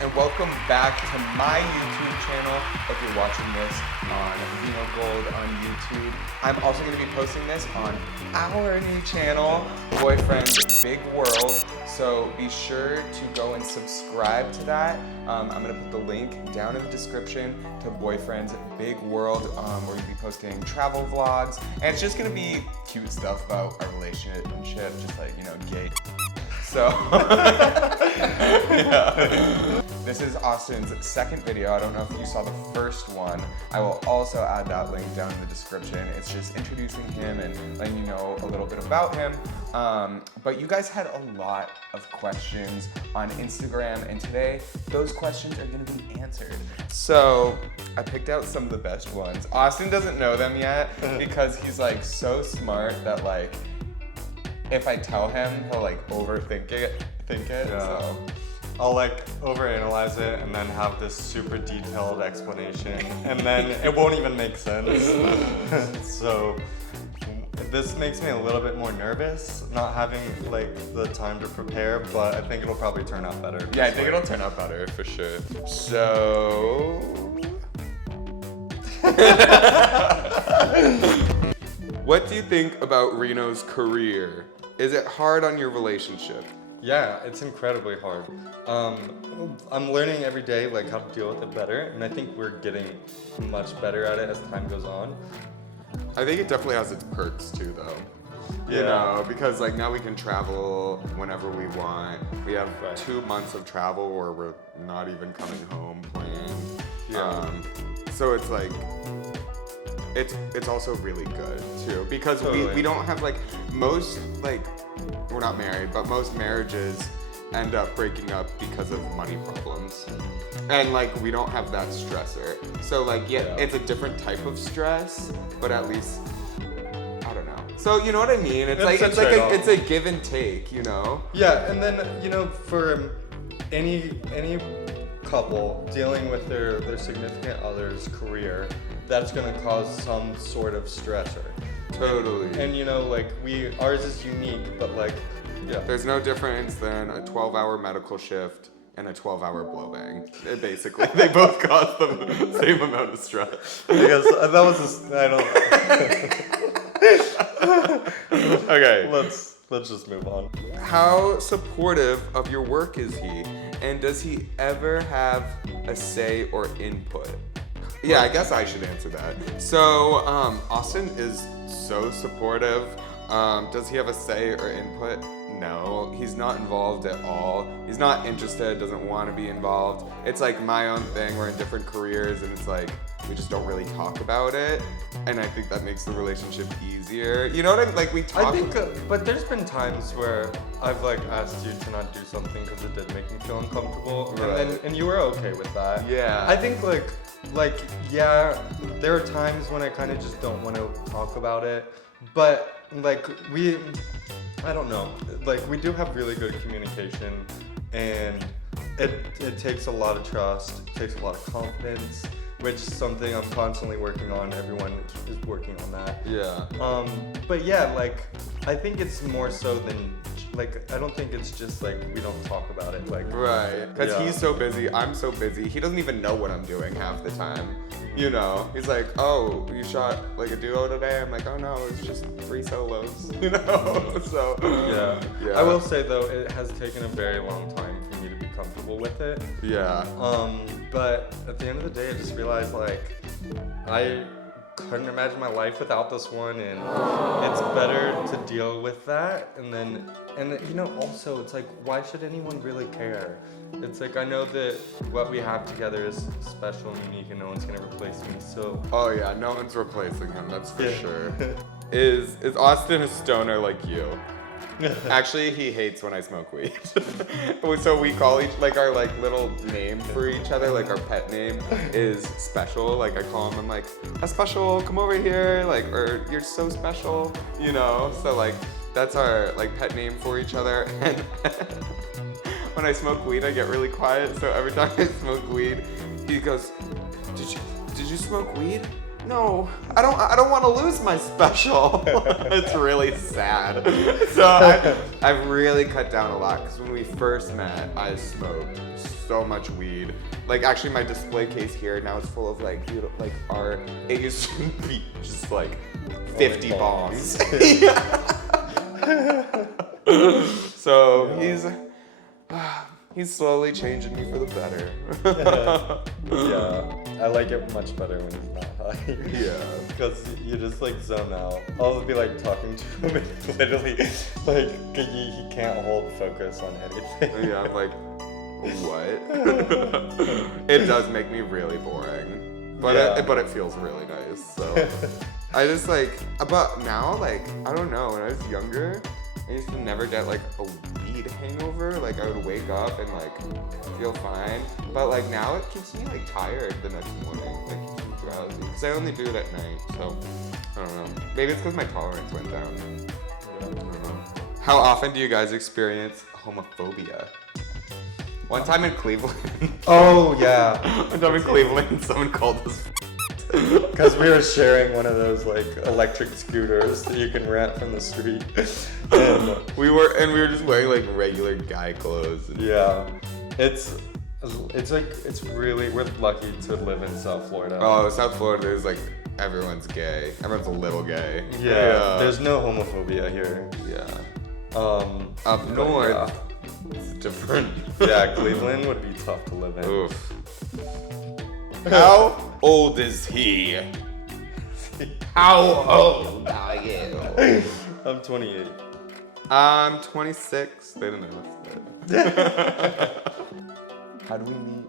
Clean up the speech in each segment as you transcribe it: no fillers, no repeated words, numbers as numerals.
and welcome back to my YouTube channel. If you're watching this on Reno Gold on YouTube, I'm also going to be posting this on our new channel, Boyfriend's Big World. So be sure to go and subscribe to that. I'm going to put the link down in the description to Boyfriend's Big World, where we'll be posting travel vlogs, and it's just going to be cute stuff about our relationship, just like, you know, gay. So, yeah. This is Austin's second video. I don't know if you saw the first one. I will also add that link down in the description. It's just introducing him and letting you know a little bit about him. But you guys had a lot of questions on Instagram, and today those questions are gonna be answered. So I picked out some of the best ones. Austin doesn't know them yet because he's like so smart that like, if I tell him, he'll like overthink it. Yeah. So I'll like overanalyze it and then have this super detailed explanation, and then it won't even make sense. So this makes me a little bit more nervous, not having like the time to prepare, but I think it'll probably turn out better. yeah, I think it'll turn out better for sure. So what do you think about Reno's career? Is it hard on your relationship? Yeah, it's incredibly hard. I'm learning every day like how to deal with it better, and I think we're getting much better at it as time goes on. I think it definitely has its perks too, though. Yeah. You know, because like now we can travel whenever we want. We have 2 months of travel where we're not even coming home planned. Yeah. So it's like, it's also really good too, because Totally. we don't have like most, like, we're not married, but most marriages end up breaking up because of money problems. And like we don't have that stressor. So like yeah, it's a different type of stress, but at least I don't know. So you know what I mean? It's a give and take, you know? Yeah, and then you know, for any couple dealing with their significant other's career, that's gonna cause some sort of stressor. Totally. And you know, like ours is unique, but like, yeah. There's no difference than a 12-hour medical shift and a 12-hour blow bang. Basically, they both cause the same amount of stress. Because that was I don't. Okay. Let's just move on. How supportive of your work is he? And does he ever have a say or input? Yeah, I guess I should answer that. So, Austin is so supportive. Does he have a say or input? No, he's not involved at all. He's not interested, doesn't want to be involved. It's like my own thing. We're in different careers, and it's like we just don't really talk about it. And I think that makes the relationship easier. You know what I mean? Like we talk. I think, but there's been times where I've like asked you to not do something because it did make me feel uncomfortable, Right. and you were okay with that. Yeah. I think like yeah, there are times when I kind of just don't want to talk about it, but like I don't know, like we do have really good communication, and it takes a lot of trust, it takes a lot of confidence, which is something I'm constantly working on. Everyone is working on that. Yeah. But yeah, like I think it's more so than like, I don't think it's just like we don't talk about it. Like, right. Because yeah. he's so busy, I'm so busy. He doesn't even know what I'm doing half the time. You know, he's like, oh, you shot like a duo today? I'm like, oh no, it's just 3 solos. You know, so yeah. I will say though, it has taken a very long time for me to be comfortable with it. Yeah. But at the end of the day, I just realized like I couldn't imagine my life without this one, and it's better to deal with that. And you know, also it's like, why should anyone really care? It's like, I know that what we have together is special and unique, and no one's gonna replace me. So oh yeah, no one's replacing him, that's for sure. Is Austin a stoner like you? Actually, he hates when I smoke weed. So we call each, like, our like little name for each other, like our pet name is Special. Like I call him, I'm like, a Special, come over here, like, or you're so special, you know? So like, that's our like pet name for each other. And when I smoke weed, I get really quiet. So every time I smoke weed, he goes, did you smoke weed? no, I don't want to lose my special. It's really sad. So I've really cut down a lot because when we first met, I smoked so much weed. Like actually my display case here now is full of like art. It used to be just like 50 bongs. So he's slowly changing me for the better. Yeah, I like it much better when he's not high. Yeah. Because you just like zone out. I'll be like talking to him and literally like he can't hold focus on anything. Yeah, I'm like, what? It does make me really boring. But but it feels really nice. So I just like, but now like, I don't know, when I was younger, I used to never get like a weed hangover. Like I would wake up and like feel fine. But like now it keeps me like tired the next morning. Like keeps me drowsy. Because I only do it at night. So I don't know. Maybe it's because my tolerance went down. I don't know. How often do you guys experience homophobia? One time in Cleveland. Oh yeah. One time in Cleveland, someone called us. Because we were sharing one of those like electric scooters that you can rent from the street. And we were just wearing like regular guy clothes. yeah, it's really, we're lucky to live in South Florida. Oh, South Florida is like everyone's gay. Everyone's a little gay. Yeah. There's no homophobia here. Yeah. Up north, yeah. it's different. Yeah, Cleveland would be tough to live in. Oof. How old is he? How old are you? I'm 28. I'm 26. They didn't know that. How do we meet?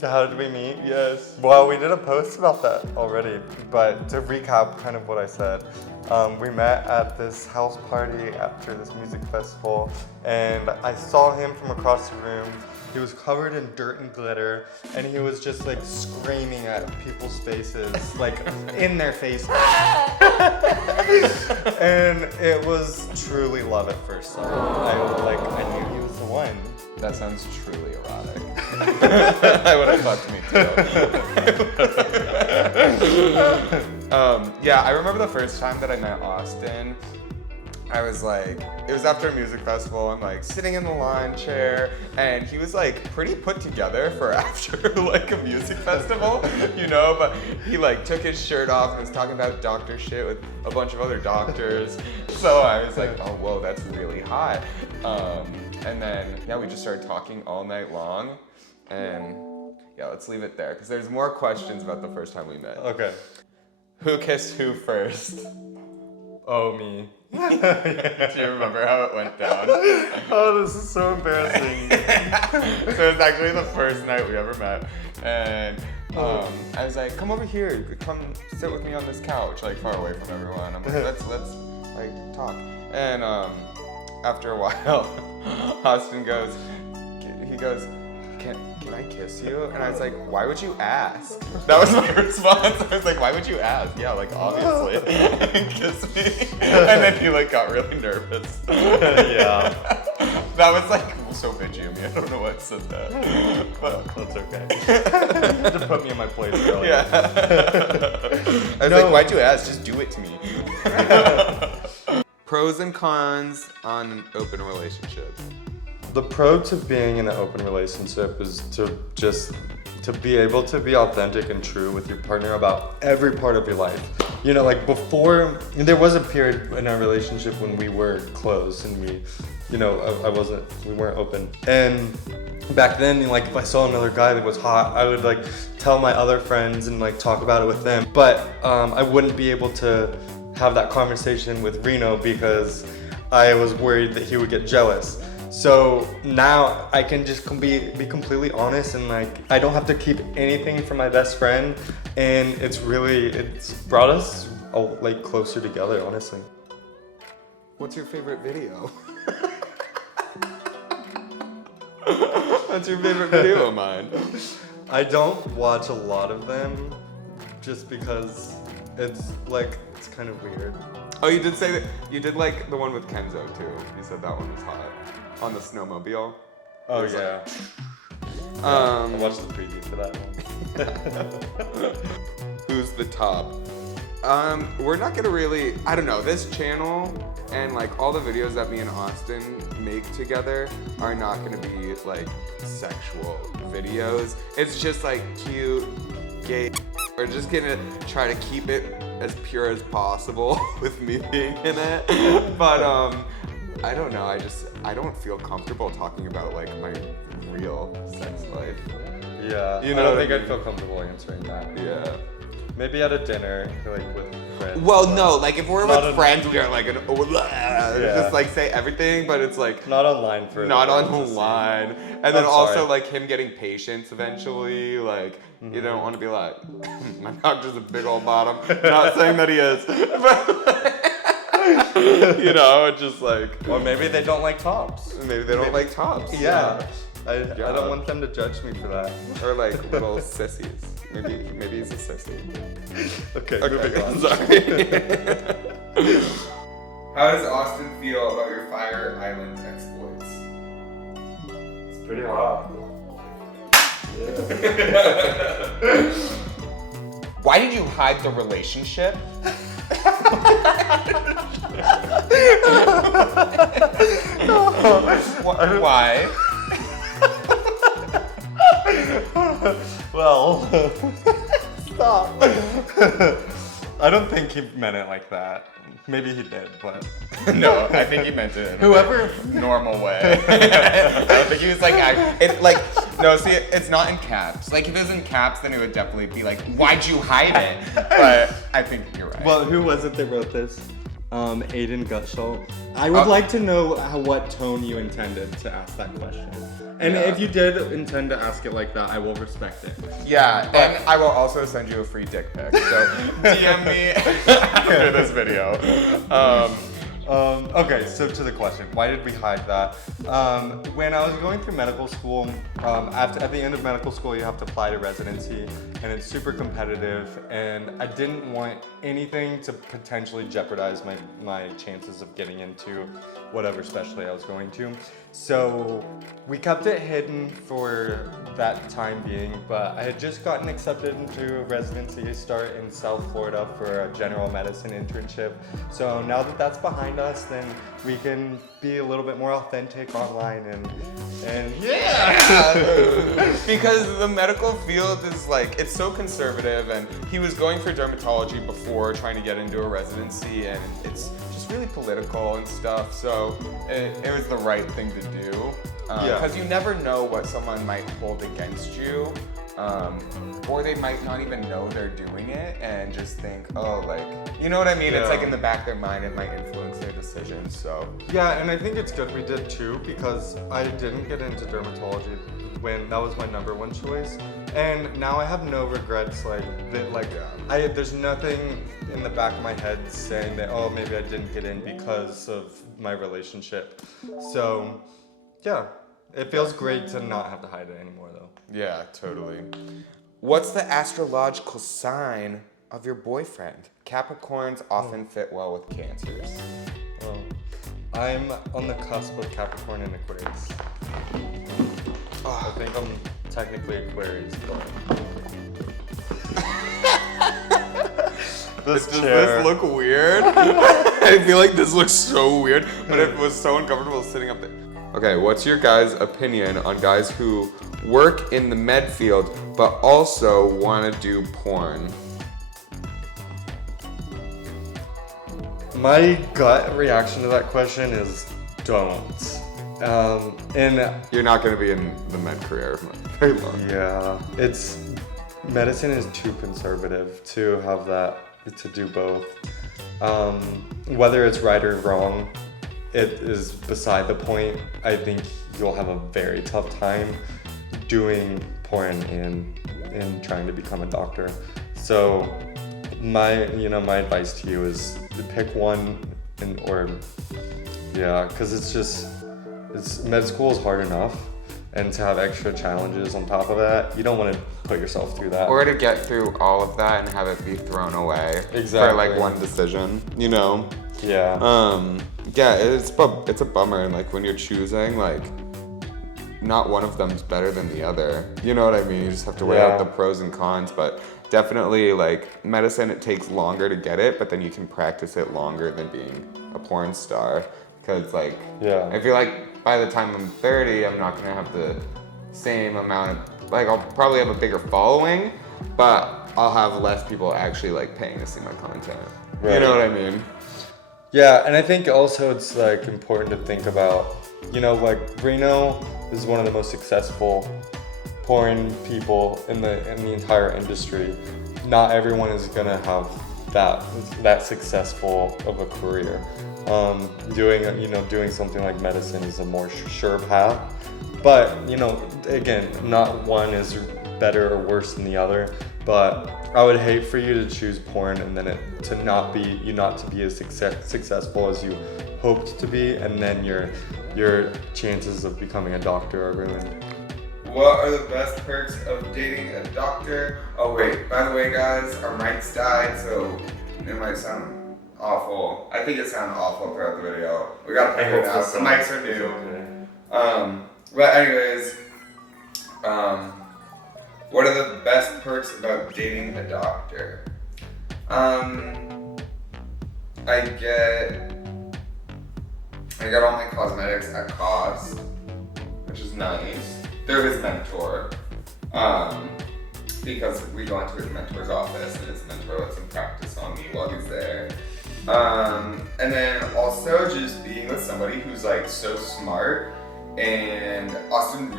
How did we meet? Yes. Well, we did a post about that already, but to recap kind of what I said, we met at this house party after this music festival, and I saw him from across the room. He was covered in dirt and glitter, and he was just like screaming at people's faces, like in their faces. And it was truly love at first sight. I knew he was the one. That sounds truly erotic. I would have fucked me too. Yeah, I remember the first time that I met Austin. I was like, it was after a music festival. I'm like sitting in the lawn chair, and he was like pretty put together for after like a music festival, you know. But he like took his shirt off and was talking about doctor shit with a bunch of other doctors. So I was like, oh whoa, that's really hot. And then yeah, we just started talking all night long, and yeah, let's leave it there because there's more questions about the first time we met. Okay. Who kissed who first? Oh, me. Do you remember how it went down? Oh, this is so embarrassing. So it was actually the first night we ever met, and I was like, "Come over here, come sit with me on this couch, like far away from everyone." I'm like, "Let's like talk." And after a while, Austin goes, Can I kiss you? And I was like, why would you ask? That was my response. I was like, why would you ask? Yeah, like obviously. Kiss me. And then he like got really nervous. Yeah. That was like so bitchy of me. I don't know why I said that. But That's okay. You had to put me in my place earlier. yeah. I was like, why'd you ask? Just do it to me. Pros and cons on an open relationship. The pro to being in an open relationship is to be able to be authentic and true with your partner about every part of your life. You know, like before, there was a period in our relationship when we were close and we weren't open. And back then, like if I saw another guy that was hot, I would like tell my other friends and like talk about it with them. But I wouldn't be able to have that conversation with Reno because I was worried that he would get jealous. So now I can just be completely honest, and like I don't have to keep anything from my best friend, and it's brought us like closer together, honestly. What's your favorite video? What's your favorite video of mine? I don't watch a lot of them just because it's kind of weird. Oh, you did say that you did like the one with Kenzo too. You said that one was hot. On the snowmobile. Oh yeah. I watched the preview for that one. Who's who's the top? We're not gonna really, I don't know, this channel and like all the videos that me and Austin make together are not gonna be like sexual videos. It's just like cute, gay. We're just gonna try to keep it as pure as possible with me being in it. But I don't know, I don't feel comfortable talking about like my real sex life. Yeah, You know I don't what think I I'd mean? feel comfortable answering that. Yeah. Maybe at a dinner, like with friends. Well, but no, like if we're not with a- friends, we are like just like say everything, but it's like Not online for not everyone on to the see. line. And then I'm also sorry. like him getting patients eventually, like you don't want to be like, my doctor's a big old bottom. Not saying that he is, but you know, it's just like Or maybe they don't like tops. maybe they don't like tops. Yeah. I Yeah. don't want them to judge me for that. Or like little sissies. Maybe he's a sissy. Okay, Okay, moving on. sorry. How does Austin feel about your Fire Island exploits? It's pretty hot. Why did you hide the relationship? Why? Well, stop. I don't think he meant it like that. Maybe he did, but No, I think he meant it in Whoever- a normal way. I don't think he was like, no, see, it's not in caps. Like, if it was in caps, then it would definitely be like, why'd you hide it? But I think you're right. well, who was it that wrote this? Aiden Gutschall. I would Oh. like to know what tone you intended to ask that question. And Yeah. if you did intend to ask it like that, I will respect it. yeah, and I will also send you a free dick pic. So DM me after this video. Okay, so to the question, why did we hide that? When I was going through medical school, at the end of medical school, you have to apply to residency, and it's super competitive, and I didn't want anything to potentially jeopardize my chances of getting into whatever specialty I was going to. So we kept it hidden for that time being, but I had just gotten accepted into a residency start in South Florida for a general medicine internship. So now that that's behind us, then we can be a little bit more authentic online and Yeah! Because the medical field is like, it's so conservative, and he was going for dermatology before trying to get into a residency, and it's just really political and stuff, so it was the right thing to do. Yeah. Because you never know what someone might hold against you, or they might not even know they're doing it and just think, oh, like, you know what I mean? It's Yeah. like in the back of their mind, it might influence their decisions, so. yeah, and I think it's good we did too, because I didn't get into dermatology when that was my number one choice, and now I have no regrets. Like that, there's nothing in the back of my head saying that, oh, maybe I didn't get in because of my relationship. So yeah, it feels great to not have to hide it anymore though. Yeah, totally. What's the astrological sign of your boyfriend? Capricorns often fit well with Cancers. Oh, I'm on the cusp of Capricorn and Aquarius. I think I'm technically Aquarius, but Does this look weird? I feel like this looks so weird, but it was so uncomfortable sitting up there. Okay, what's your guys' opinion on guys who work in the med field but also want to do porn? My gut reaction to that question is don't. And You're not going to be in the med career for very long. yeah, medicine is too conservative to have that, to do both. Whether it's right or wrong, it is beside the point. I think you'll have a very tough time doing porn and trying to become a doctor. So my advice to you is to pick one because med school is hard enough, and to have extra challenges on top of that, you don't want to put yourself through that. Or to get through all of that and have it be thrown away for Exactly. like one decision, you know? Yeah. Yeah, it's a bummer, and like when you're choosing, like not one of them's better than the other. You know what I mean? You just have to weigh out Yeah. the pros and cons. But definitely like medicine, it takes longer to get it, but then you can practice it longer than being a porn star. Because like, Yeah. I feel like by the time I'm 30, I'm not gonna have the same amount of, like I'll probably have a bigger following, but I'll have less people actually like paying to see my content. You Right. know what I mean? Yeah, and I think also it's like important to think about, you know, like Reno is one of the most successful porn people in the entire industry. Not everyone is gonna have that successful of a career. Doing something like medicine is a more sure path. But again, not one is better or worse than the other. But I would hate for you to choose porn and then to not be as successful as you hoped to be, and then your chances of becoming a doctor are ruined. What are the best perks of dating a doctor? Oh wait, by the way guys, our mics died, so it might sound awful. I think it sounded awful throughout the video. We gotta figure it out. The mics are new. But anyways, what are the best perks about dating a doctor? I get all my cosmetics at cost, which is nice. They're his mentor, because we go into his mentor's office and his mentor lets him practice on me while he's there. And then also just being with somebody who's like so smart, and Austin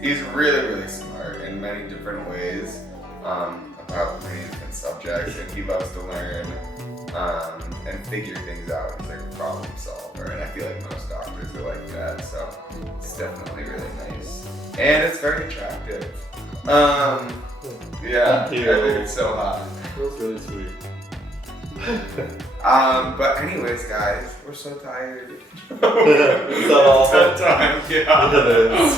he's really, really smart in many different ways, about many different subjects, and he loves to learn, and figure things out. He's like a problem solver, and I feel like most doctors are like that, so it's definitely really nice. And it's very attractive. Yeah, Thank you. I think it's so hot. That's really sweet. But anyways, guys, we're so tired. Is that all? It's time, yeah. It is.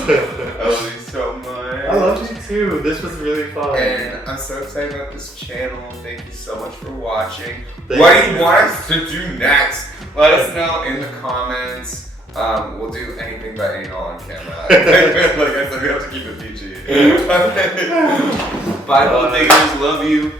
I love you so much. I love you too. This was really fun. And I'm so excited about this channel. Thank you so much for watching. Thank What do you. you want us to do next? Let us know in the comments. We'll do anything but anal on camera. Like I said, we have to keep it PG. Bible diggers, love you.